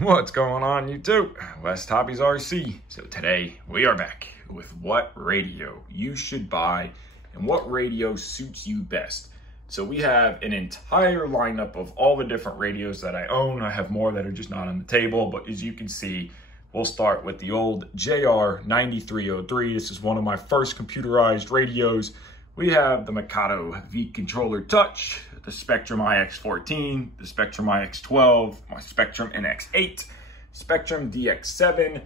What's going on, YouTube? WestHobbiesRC. So today we are back with what radio you should buy and what radio suits you best. So we have an entire lineup of all the different radios that I own. I have more that are just not on the table, but as you can see, we'll start with the old JR9303. This is one of my first computerized radios. We have the Mikado V Controller Touch, the Spectrum IX14, the Spectrum IX12, my Spectrum NX8, Spectrum DX7,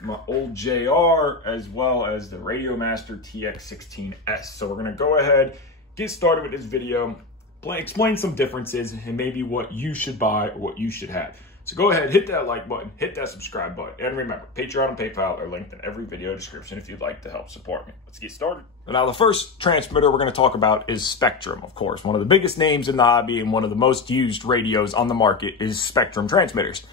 my old JR, as well as the Radio Master TX16S. So we're gonna go ahead, get started with this video, explain some differences and maybe what you should buy or what you should have. So go ahead, hit that like button, hit that subscribe button, and remember, Patreon and PayPal are linked in every video description if you'd like to help support me. Let's get started. Now, the first transmitter we're going to talk about is Spectrum, of course. One of the biggest names in the hobby and one of the most used radios on the market is Spectrum transmitters.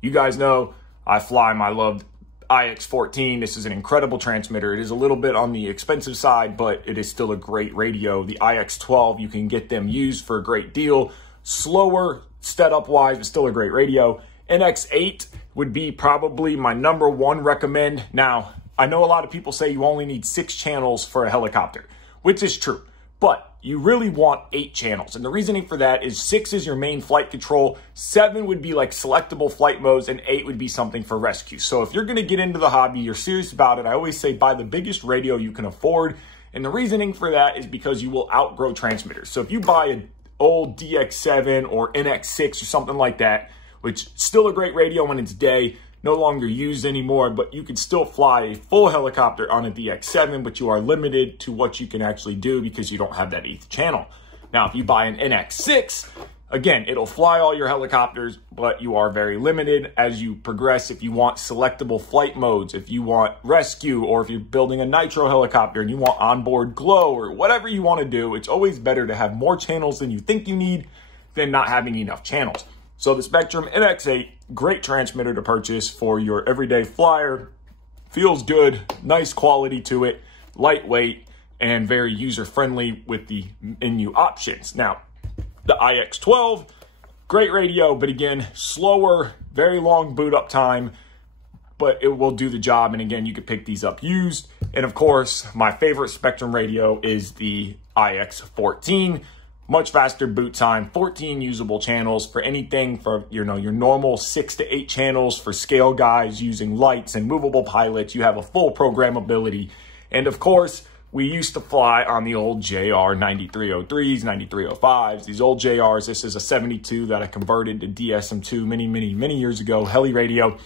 You guys know I fly my loved IX14. This is an incredible transmitter. It is a little bit on the expensive side, but it is still a great radio. The IX12, you can get them used for a great deal. Slower setup wise, but still a great radio. NX8 would be probably my #1 recommend. Now, I know a lot of people say you only need 6 channels for a helicopter, which is true, but you really want 8 channels. And the reasoning for that is 6 is your main flight control, 7 would be like selectable flight modes, and 8 would be something for rescue. So if you're gonna get into the hobby, you're serious about it, I always say buy the biggest radio you can afford. And the reasoning for that is because you will outgrow transmitters. So if you buy an old DX7 or NX6 or something like that, which still a great radio in its day, no longer used anymore, but you can still fly a full helicopter on a DX7, but you are limited to what you can actually do because you don't have that 8th channel. Now, if you buy an NX6, again, it'll fly all your helicopters, but you are very limited as you progress. If you want selectable flight modes, if you want rescue, or if you're building a nitro helicopter and you want onboard glow or whatever you want to do, it's always better to have more channels than you think you need than not having enough channels. So the Spectrum NX8, great transmitter to purchase for your everyday flyer. Feels good, nice quality to it, lightweight, and very user-friendly with the menu options. Now, the IX12, great radio, but again, slower, very long boot up time, but it will do the job. And again, you could pick these up used. And of course, my favorite Spectrum radio is the IX14. Much faster boot time, 14 usable channels for anything from, your normal 6 to 8 channels for scale guys using lights and movable pilots. You have a full programmability. And of course, we used to fly on the old JR9303s, 9305s, these old JRs. This is a 72 that I converted to DSM2 many years ago, heli radio.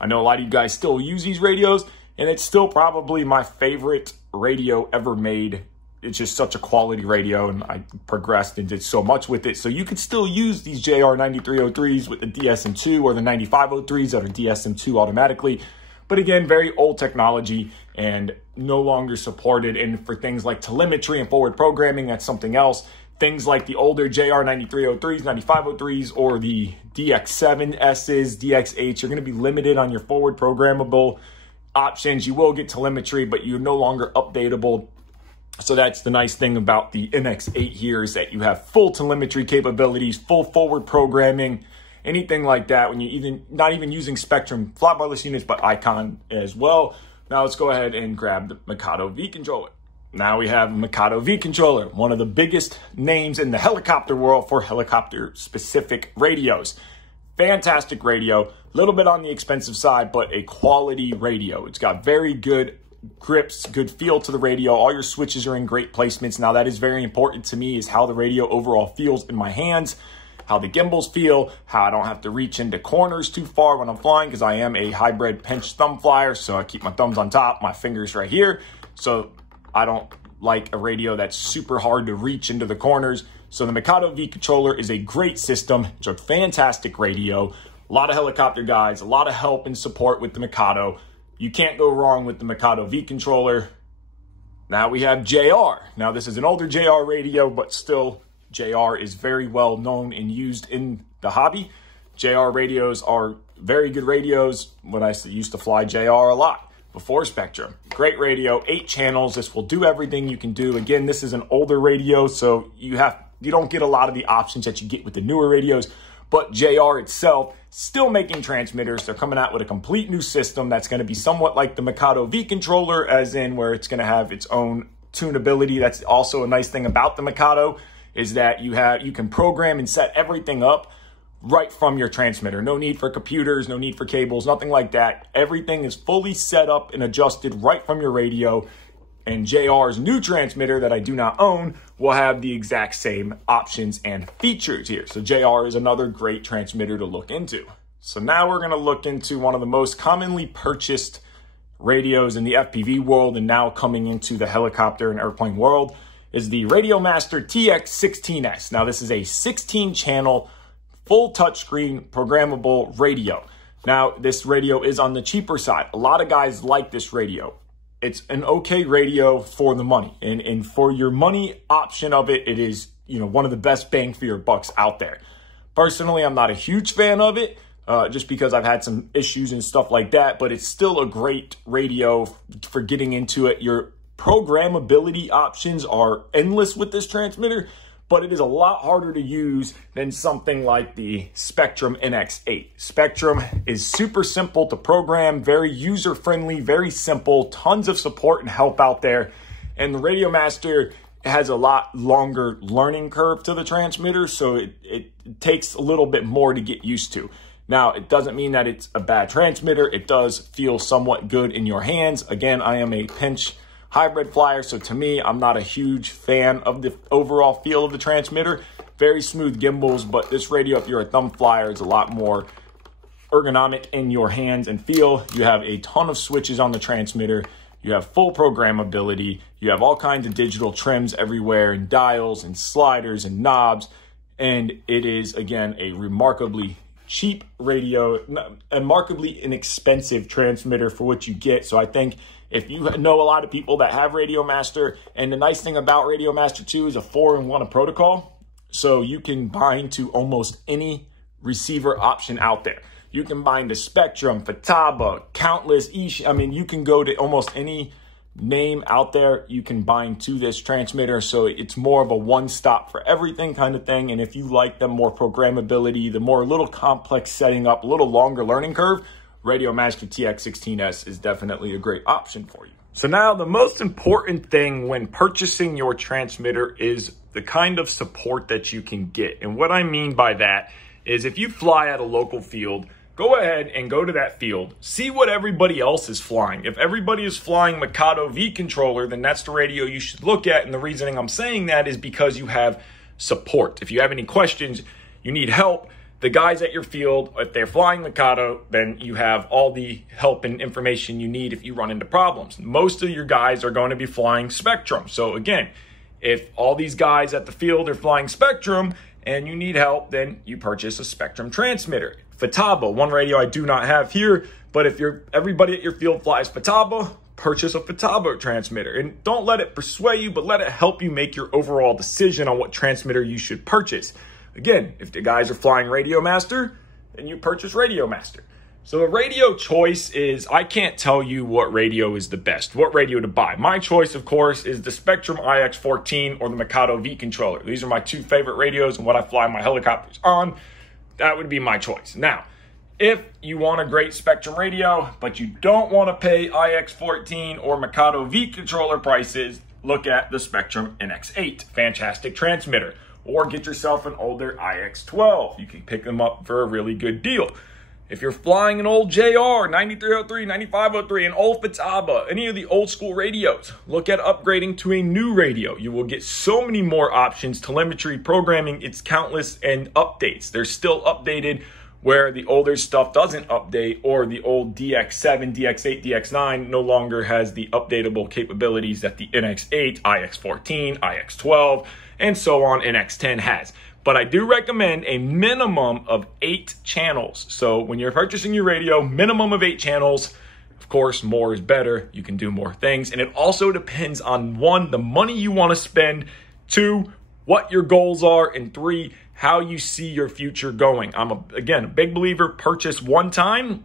I know a lot of you guys still use these radios, and it's still probably my favorite radio ever made. It's just such a quality radio, and I progressed and did so much with it. So you could still use these JR9303s with the DSM2 or the 9503s that are DSM2 automatically. But again, very old technology and no longer supported. And for things like telemetry and forward programming, that's something else. Things like the older JR9303s, 9503s, or the DX7Ss, DX8s, you're going to be limited on your forward programmable options. You will get telemetry, but you're no longer updatable. So that's the nice thing about the NX8 here, is that you have full telemetry capabilities, full forward programming, anything like that, when you not even using Spectrum flybarless units, but Icon as well. Now let's go ahead and grab the Mikado V controller. Now we have Mikado V controller, one of the biggest names in the helicopter world for helicopter specific radios. Fantastic radio, a little bit on the expensive side, but a quality radio. It's got very good grips, good feel to the radio. All your switches are in great placements. Now that is very important to me, is how the radio overall feels in my hands, how the gimbals feel, how I don't have to reach into corners too far when I'm flying, because I am a hybrid pinch thumb flyer, so I keep my thumbs on top, my fingers right here. So I don't like a radio that's super hard to reach into the corners. So the Mikado V controller is a great system. It's a fantastic radio. A lot of helicopter guys, a lot of help and support with the Mikado. You can't go wrong with the Mikado V controller. Now we have JR. Now this is an older JR radio, but still JR is very well known and used in the hobby. JR radios are very good radios. When I used to fly JR a lot before Spectrum. Great radio, 8 channels. This will do everything you can do. Again, this is an older radio, so you don't get a lot of the options that you get with the newer radios. But JR itself, still making transmitters. They're coming out with a complete new system that's going to be somewhat like the Mikado V controller, as in where it's going to have its own tunability. That's also a nice thing about the Mikado, is that you can program and set everything up right from your transmitter. No need for computers, no need for cables, nothing like that. Everything is fully set up and adjusted right from your radio. And JR's new transmitter that I do not own will have the exact same options and features here. So JR is another great transmitter to look into. So now we're gonna look into one of the most commonly purchased radios in the FPV world, and now coming into the helicopter and airplane world, is the Radiomaster TX16S. Now this is a 16-channel, full touchscreen, programmable radio. Now this radio is on the cheaper side. A lot of guys like this radio. It's an okay radio for the money, and for your money option of it, it is, you know, one of the best bang for your bucks out there. Personally, I'm not a huge fan of it, just because I've had some issues and stuff like that, but it's still a great radio for getting into it. Your programmability options are endless with this transmitter, but it is a lot harder to use than something like the Spectrum NX8. Spectrum is super simple to program, very user-friendly, very simple, tons of support and help out there. And the Radiomaster has a lot longer learning curve to the transmitter, so it takes a little bit more to get used to. Now, it doesn't mean that it's a bad transmitter. It does feel somewhat good in your hands. Again, I am a pinch hybrid flyer, so to me, I'm not a huge fan of the overall feel of the transmitter. Very smooth gimbals, but this radio, if you're a thumb flyer, is a lot more ergonomic in your hands and feel. You have a ton of switches on the transmitter. You have full programmability. You have all kinds of digital trims everywhere, and dials and sliders and knobs. And it is, again, a remarkably cheap radio, a remarkably inexpensive transmitter for what you get. So I think if you know a lot of people that have Radiomaster, and the nice thing about Radiomaster 2 is a 4-in-1 protocol, so you can bind to almost any receiver option out there. You can bind to Spectrum, Futaba, Countless, I mean, you can go to almost any name out there, you can bind to this transmitter. So it's more of a one-stop for everything kind of thing. And if you like the more programmability, the more little complex setting up, a little longer learning curve, Radiomaster TX16S is definitely a great option for you. So now the most important thing when purchasing your transmitter is the kind of support that you can get. And what I mean by that is if you fly at a local field, go ahead and go to that field, see what everybody else is flying. If everybody is flying Mikado V controller, then that's the radio you should look at. And the reasoning I'm saying that is because you have support. If you have any questions, you need help, the guys at your field, if they're flying Mikado, then you have all the help and information you need if you run into problems. Most of your guys are going to be flying Spectrum. So again, if all these guys at the field are flying Spectrum and you need help, then you purchase a Spectrum transmitter. Futaba, one radio I do not have here, but if everybody at your field flies Futaba, purchase a Futaba transmitter. And don't let it persuade you, but let it help you make your overall decision on what transmitter you should purchase. Again, if the guys are flying Radiomaster, then you purchase Radiomaster. So the radio choice is, I can't tell you what radio is the best, what radio to buy. My choice, of course, is the Spectrum IX14 or the Mikado V controller. These are my two favorite radios and what I fly my helicopters on. That would be my choice. Now, if you want a great Spectrum radio, but you don't want to pay IX14 or Mikado V controller prices, look at the Spectrum NX8, fantastic transmitter. Or get yourself an older IX12. You can pick them up for a really good deal. If you're flying an old JR, 9303, 9503, an old Futaba, any of the old school radios, look at upgrading to a new radio. You will get so many more options, telemetry, programming, it's countless, and updates. They're still updated where the older stuff doesn't update, or the old DX7, DX8, DX9 no longer has the updatable capabilities that the NX8, IX14, IX12, and so on, NX10 has. But I do recommend a minimum of 8 channels. So when you're purchasing your radio, minimum of 8 channels. Of course, more is better. You can do more things. And it also depends on 1, the money you want to spend, 2, what your goals are, and 3, how you see your future going. I'm, again, a big believer, purchase one time,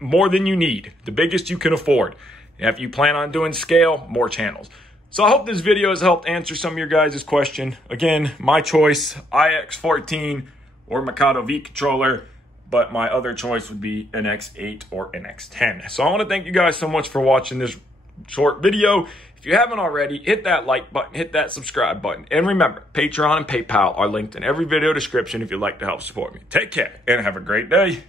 more than you need, the biggest you can afford. And if you plan on doing scale, more channels. So I hope this video has helped answer some of your guys' question. Again, my choice, IX14 or Mikado V controller. but my other choice would be an X8 or an X10. So I want to thank you guys so much for watching this short video. If you haven't already, hit that like button, hit that subscribe button. And remember, Patreon and PayPal are linked in every video description if you'd like to help support me. Take care and have a great day.